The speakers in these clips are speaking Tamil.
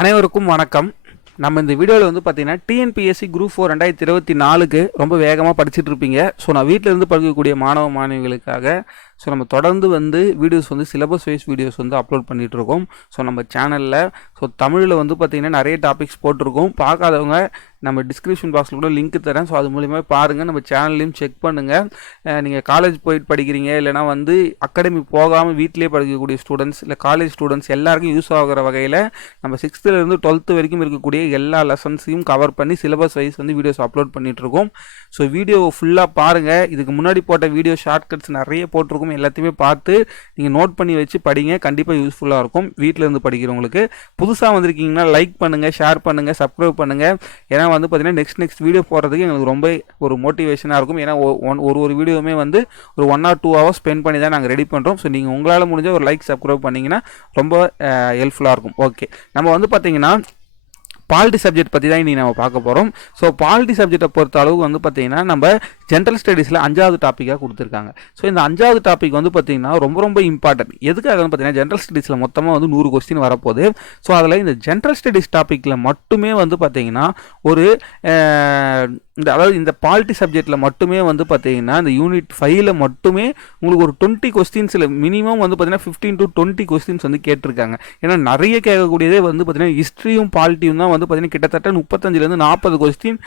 அனைவருக்கும் வணக்கம். நம்ம இந்த வீடியோவில் வந்து பார்த்தீங்கன்னா டிஎன்பிஎஸ்சி குரூப் ஃபோர் ரெண்டாயிரத்தி இருபத்தி நாலுக்கு ரொம்ப வேகமாக படிச்சுட்டு இருப்பீங்க. ஸோ நான் வீட்டில் இருந்து படிக்கக்கூடிய மாணவ மாணவிகளுக்காக ஸோ நம்ம தொடர்ந்து வந்து வீடியோஸ் வந்து சிலபஸ் வைஸ் வீடியோஸ் வந்து அப்லோட் பண்ணிகிட்ருக்கோம் இருக்கோம். ஸோ நம்ம சேனலில் ஸோ தமிழில் வந்து பார்த்திங்கன்னா நிறைய டாபிக்ஸ் போட்டிருக்கோம். பார்க்காதவங்க நம்ம டிஸ்கிரிப்ஷன் பாக்ஸில் கூட லிங்க் தரேன். ஸோ அது மூலிமா பாருங்கள் நம்ம சேனல்லையும் செக் பண்ணுங்கள் நீங்கள் காலேஜ் போயிட்டு படிக்கிறீங்க இல்லைனா வந்து அகாடமி போகாமல் வீட்டிலே படிக்கக்கூடிய ஸ்டூடெண்ட்ஸ் இல்லை காலேஜ் ஸ்டூடெண்ட்ஸ் எல்லாருக்கும் யூஸ் ஆகிற வகையில் நம்ம சிக்ஸ்த்துலேருந்து டுவெல்த்து வரைக்கும் இருக்கக்கூடிய எல்லா லெசன்ஸையும் கவர் பண்ணி சிலபஸ் வைஸ் வந்து வீடியோஸ் அப்லோட் பண்ணிகிட்ருக்கோம் ஸோ வீடியோவை ஃபுல்லாக பாருங்கள் இதுக்கு முன்னாடி போட்ட வீடியோ ஷார்ட்கட்ஸ் நிறைய போட்டிருக்கும். எல்லாத்தையுமே பார்த்து நீங்கள் நோட் பண்ணி வச்சு படிங்க. கண்டிப்பாக யூஸ்ஃபுல்லாக இருக்கும். வீட்டிலேருந்து படிக்கிறவங்களுக்கு. புதுசாக வந்திருக்கீங்கன்னா லைக் பண்ணுங்கள் ஷேர் பண்ணுங்கள் சப்ஸ்கிரைப் பண்ணுங்கள் ஏன்னா வந்து பார்த்தீங்கன்னா நெக்ஸ்ட் நெக்ஸ்ட் வீடியோ போடுறதுக்கு எங்களுக்கு ரொம்ப ஒரு மோட்டிவேஷனாக இருக்கும். ஏன்னா ஒன் ஒரு ஒரு வீடியோவுமே வந்து ஒரு one or two hours spend பண்ணி தான் நாங்கள் ரெடி பண்ணுறோம் ஸோ நீங்கள் உங்களால் முடிஞ்ச ஒரு லைக் சப்ஸ்கிரைப் பண்ணிங்கன்னா ரொம்ப ஹெல்ப்ஃபுல்லாக இருக்கும். ஓகே நம்ம வந்து பார்த்தீங்கன்னா பாலிட்டி சப்ஜெக்ட் பற்றி தான் இன்றைக்கி நம்ம பார்க்க போகிறோம் ஸோ பாலிட்டி சப்ஜெக்டை பொறுத்த அளவுக்கு வந்து பார்த்திங்கன்னா நம்ம ஜென்ரல் ஸ்டடீஸில் அஞ்சாவது டாப்பிக்காக கொடுத்துருக்காங்க. ஸோ இந்த அஞ்சாவது டாபிக் வந்து பார்த்திங்கன்னா ரொம்ப ரொம்ப இம்பார்ட்டன்ட் எதுக்காக வந்து பார்த்தீங்கன்னா ஜென்ரல் ஸ்டடீஸில் மொத்தமாக வந்து நூறு கொஸ்டின் வரப்போகுது. ஸோ அதில் இந்த ஜென்ரல் ஸ்டடீஸ் டாப்பிக்கில் மட்டுமே வந்து பார்த்தீங்கன்னா ஒரு இந்த அதாவது இந்த பாலிட்டி சப்ஜெக்ட்டில் மட்டுமே வந்து பார்த்தீங்கன்னா இந்த யூனிட் ஃபைவ்ல மட்டுமே உங்களுக்கு ஒரு டுவெண்ட்டி கொஸ்டின்ஸில் மினிமம் வந்து பார்த்தீங்கன்னா ஃபிஃப்டீன் டு டுவெண்ட்டி கொஸ்டின்ஸ் வந்து கேட்டிருக்காங்க. ஏன்னா நிறைய கேட்கக்கூடியதே வந்து பார்த்தீங்கன்னா ஹிஸ்ட்ரியும் பாலிட்டியும் தான் வந்து பார்த்தீங்கன்னா கிட்டத்தட்ட முப்பத்தஞ்சுலேருந்து நாற்பது கொஸ்டின்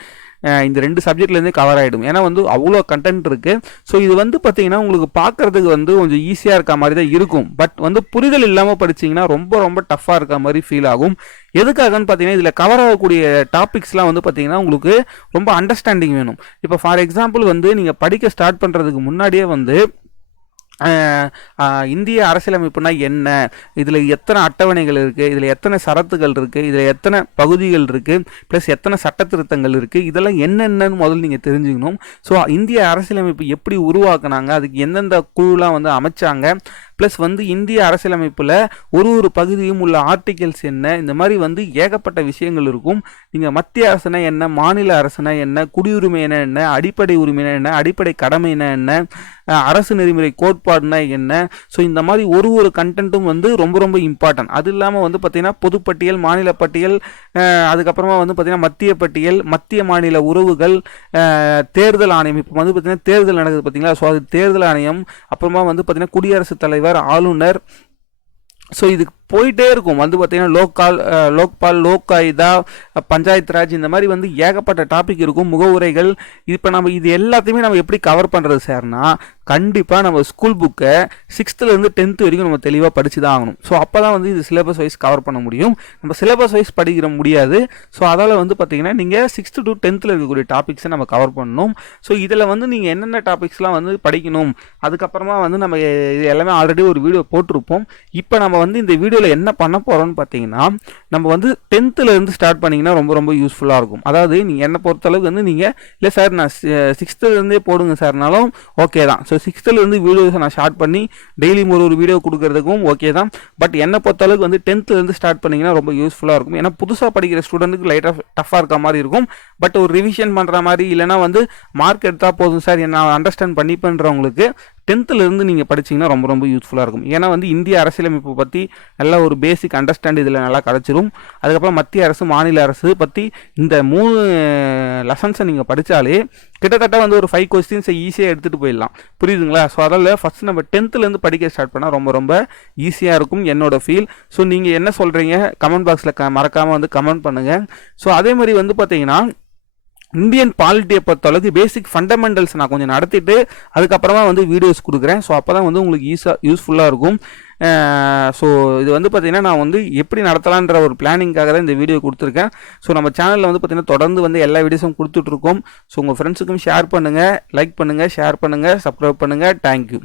இந்த ரெண்டு சப்ஜெக்ட்லேருந்து கவர் ஆகிடும் ஏன்னா வந்து அவ்வளோ கண்டென்ட் இருக்குது ஸோ இது வந்து பார்த்தீங்கன்னா உங்களுக்கு பார்க்கறதுக்கு வந்து கொஞ்சம் ஈஸியாக இருக்க மாதிரி தான் இருக்கும். பட் வந்து புரிதல் இல்லாமல் படிச்சீங்கன்னா ரொம்ப ரொம்ப டஃப்பாக இருக்க மாதிரி ஃபீல் ஆகும். எதுக்காகன்னு பார்த்தீங்கன்னா இதில் கவர் ஆகக்கூடிய டாபிக்ஸ்லாம் வந்து பார்த்தீங்கன்னா உங்களுக்கு ரொம்ப அண்டர்ஸ்டாண்டிங் வேணும். இப்போ ஃபார் எக்ஸாம்பிள் வந்து நீங்கள் படிக்க ஸ்டார்ட் பண்ணுறதுக்கு முன்னாடியே வந்து இந்திய அரசியலமைப்புனா என்ன? இதில் எத்தனை அட்டவணைகள் இருக்குது இதில் எத்தனை சரத்துகள் இருக்குது இதில் எத்தனை பகுதிகள் இருக்குது ப்ளஸ் எத்தனை சட்ட திருத்தங்கள் இருக்குது இதெல்லாம் என்னென்னு முதல்ல நீங்கள் தெரிஞ்சுக்கணும். ஸோ இந்திய அரசியலமைப்பு எப்படி உருவாக்குனாங்க? அதுக்கு எந்தெந்த குழுலாம் வந்து அமைச்சாங்க? ப்ளஸ் வந்து இந்திய அரசியலமைப்பில் ஒரு ஒரு பகுதியும் உள்ள ஆர்டிகல்ஸ் என்ன இந்த மாதிரி வந்து ஏகப்பட்ட விஷயங்கள் இருக்கும். நீங்கள் மத்திய அரசுனா என்ன மாநில அரசுனா என்ன குடியுரிமை என்ன அடிப்படை உரிமைனா என்ன அடிப்படை கடமைனா என்ன அரசு நெறிமுறை கோட்பாடுனா என்ன? ஸோ இந்த மாதிரி ஒரு ஒரு கண்டென்ட்டும் வந்து ரொம்ப ரொம்ப இம்பார்ட்டன்ட் அது இல்லாமல் வந்து பார்த்திங்கன்னா பொதுப்பட்டியல் மாநில பட்டியல் அதுக்கப்புறமா வந்து பார்த்திங்கன்னா மத்திய பட்டியல் மத்திய மாநில உறவுகள் தேர்தல் ஆணையம். இப்போ வந்து பார்த்திங்கன்னா தேர்தல் நடக்குது பார்த்தீங்களா ஸோ அது தேர்தல் ஆணையம். அப்புறமா வந்து பார்த்திங்கன்னா குடியரசுத் தலைவர் ஆளுநர் ஸோ இதுக்கு போயிட்டே இருக்கும். வந்து பார்த்தீங்கன்னா லோக்கால் லோக்பால் லோக்காயுதா ஆயுதா பஞ்சாயத்து ராஜ் இந்த மாதிரி வந்து ஏகப்பட்ட டாபிக் இருக்கும். முகவுரைகள் இப்போ நம்ம இது எல்லாத்தையுமே நம்ம எப்படி கவர் பண்ணுறது சார்னா கண்டிப்பாக நம்ம ஸ்கூல் புக்கை சிக்ஸ்த்துலேருந்து டென்த்து வரைக்கும் நம்ம தெளிவாக படித்து தான் ஆகணும். ஸோ அப்போ தான் வந்து இது சிலபஸ் வைஸ் கவர் பண்ண முடியும். நம்ம சிலபஸ் வைஸ் படிக்கிற முடியாது. ஸோ அதால் வந்து பார்த்தீங்கன்னா நீங்கள் சிக்ஸ்த்து டு டென்த்தில் இருக்கக்கூடிய டாபிக்ஸை நம்ம கவர் பண்ணணும். ஸோ இதில் வந்து நீங்கள் என்னென்ன டாபிக்ஸ்லாம் வந்து படிக்கணும். அதுக்கப்புறமா வந்து நம்ம இது எல்லாமே ஆல்ரெடி ஒரு வீடியோ போட்டிருப்போம். இப்போ நம்ம வந்து இந்த வீடியோவில் என்ன பண்ண போகிறோம்னு பார்த்தீங்கன்னா நம்ம வந்து டென்த்துலேருந்து ஸ்டார்ட் பண்ணிங்கன்னா ரொம்ப ரொம்ப யூஸ்ஃபுல்லாக இருக்கும். அதாவது நீங்கள் என்னை பொறுத்தளவுக்கு வந்து நீங்கள் இல்லை சார் நான் சிக்ஸ்த்துலேருந்தே போடுங்க சார்னாலும் ஓகே தான். ஸோ சிக்ஸ்த்துலேருந்து வீடியோஸை நான் ஸ்டார்ட் பண்ணி டெய்லியும் ஒரு ஒரு வீடியோ கொடுக்கறதுக்கும் ஓகே தான். பட் என்னை பொறுத்தளவுக்கு வந்து டென்த்துலேருந்து ஸ்டார்ட் பண்ணிங்கன்னா ரொம்ப யூஸ்ஃபுல்லாக இருக்கும். ஏன்னா புதுசாக படிக்கிற ஸ்டூடெண்ட்டுக்கு லைட்டாக டஃப்பாக இருக்க மாதிரி இருக்கும். பட் ஒரு ரிவிஷன் பண்ணுற மாதிரி இல்லைனா வந்து மார்க் எடுத்தால் போதும் சார் நான் அண்டர்ஸ்டாண்ட் பண்ணிப்பேன்றவங்களுக்கு டென்த்துலேருந்து நீங்கள் படிச்சீங்கன்னா ரொம்ப ரொம்ப யூஸ்ஃபுல்லாக இருக்கும். ஏன்னா வந்து இந்திய அரசியலமைப்பு பற்றி நல்ல ஒரு பேசிக் அண்டர்ஸ்டாண்ட் இதில் நல்லா கிடச்சிரும் அதுக்கப்புறம் மத்திய அரசு மாநில அரசு பற்றி இந்த மூணு லெசன்ஸை நீங்கள் படித்தாலே கிட்டத்தட்ட வந்து ஒரு ஃபைவ் கொஸ்டின்ஸை ஈஸியாக எடுத்துகிட்டு போயிடலாம். புரியுதுங்களா? ஸோ அதில் ஃபஸ்ட் நம்ம டென்த்துலேருந்து படிக்க ஸ்டார்ட் பண்ணால் ரொம்ப ரொம்ப ஈஸியாக இருக்கும் என்னோட ஃபீல் ஸோ நீங்கள் என்ன சொல்கிறீங்க கமெண்ட் பாக்ஸில் க மறக்காமல் வந்து கமெண்ட் பண்ணுங்கள் ஸோ அதே மாதிரி வந்து பார்த்தீங்கன்னா இந்தியன் பாலிட்டியை பொறுத்த அளவுக்கு பேசிக் ஃபண்டமெண்டல்ஸ் நான் கொஞ்சம் நடத்திட்டு அதுக்கப்புறமா வந்து வீடியோஸ் கொடுக்குறேன். ஸோ அப்போ தான் வந்து உங்களுக்கு ஈஸியாக யூஸ்ஃபுல்லாக இருக்கும். ஸோ இது வந்து பார்த்திங்கன்னா நான் வந்து எப்படி நடத்தலான்ற ஒரு பிளானிங்காக தான் இந்த வீடியோ கொடுத்துருக்கேன். ஸோ நம்ம சேனலில் வந்து பார்த்திங்கன்னா தொடர்ந்து வந்து எல்லா வீடியோஸும் கொடுத்துட்ருக்கோம் ஸோ உங்கள் ஃப்ரெண்ட்ஸுக்கும் ஷேர் பண்ணுங்கள் லைக் பண்ணுங்கள் ஷேர் பண்ணுங்கள் சப்ஸ்கிரைப் பண்ணுங்கள் தேங்க்யூ